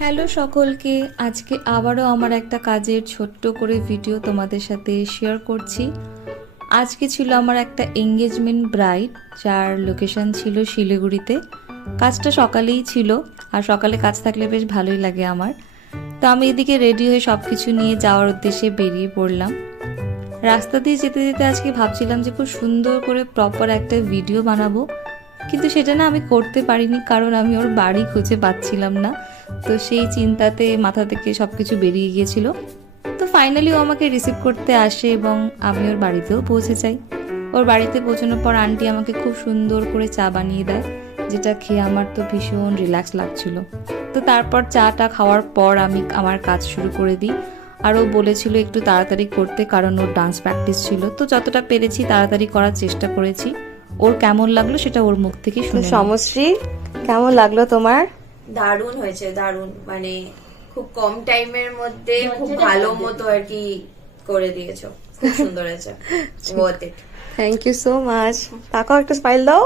Hello সকলকে, আজকে আবারও আমার একটা কাজের ছোট্ট করে ভিডিও তোমাদের সাথে শেয়ার করছি। আজকে ছিল আমার একটা এঙ্গেজমেন্ট ব্রাইড, যার লোকেশন ছিল শিলিগুড়িতে। কাজটা সকালেই ছিল, আর সকালে কাজ থাকলে বেশ ভালোই লাগে আমার। তো আমি এদিকে রেডি হয়ে সব কিছু নিয়ে যাওয়ার উদ্দেশ্যে বেরিয়ে পড়লাম। রাস্তা দিয়ে যেতে যেতে আজকে ভাবছিলাম যে খুব সুন্দর করে প্রপার একটা ভিডিও বানাবো, কিন্তু সেটা না আমি করতে পারিনি, কারণ আমি ওর বাড়ি খুঁজে পাচ্ছিলাম না। তো সেই চিন্তাতে মাথা থেকে সব কিছু বেরিয়ে গিয়েছিল। তো ফাইনালি ও আমাকে রিসিভ করতে আসে এবং আমি ওর বাড়িতেও পৌঁছে যাই। ওর বাড়িতে পৌঁছানোর পর আন্টি আমাকে খুব সুন্দর করে চা বানিয়ে দেয়, যেটা খেয়ে আমার তো ভীষণ রিল্যাক্স লাগছিল। তো তারপর চাটা খাওয়ার পর আমি আমার কাজ শুরু করে দিই। আর ও বলেছিল একটু তাড়াতাড়ি করতে, কারণ ওর ডান্স প্র্যাকটিস ছিল। তো যতটা পেরেছি তাড়াতাড়ি করার চেষ্টা করেছি। ওর কেমন লাগলো সেটা ওর মুখ থেকে শুনে নেব। সমশ্রী, কেমন লাগলো তোমার? দারুণ হয়েছে, দারুণ। মানে খুব কম টাইমের মধ্যে খুব ভালো মতো আর কি করে দিয়েছো, খুব সুন্দর হয়েছে। Thank you so much. তাকাও, একটা স্মাইল দাও।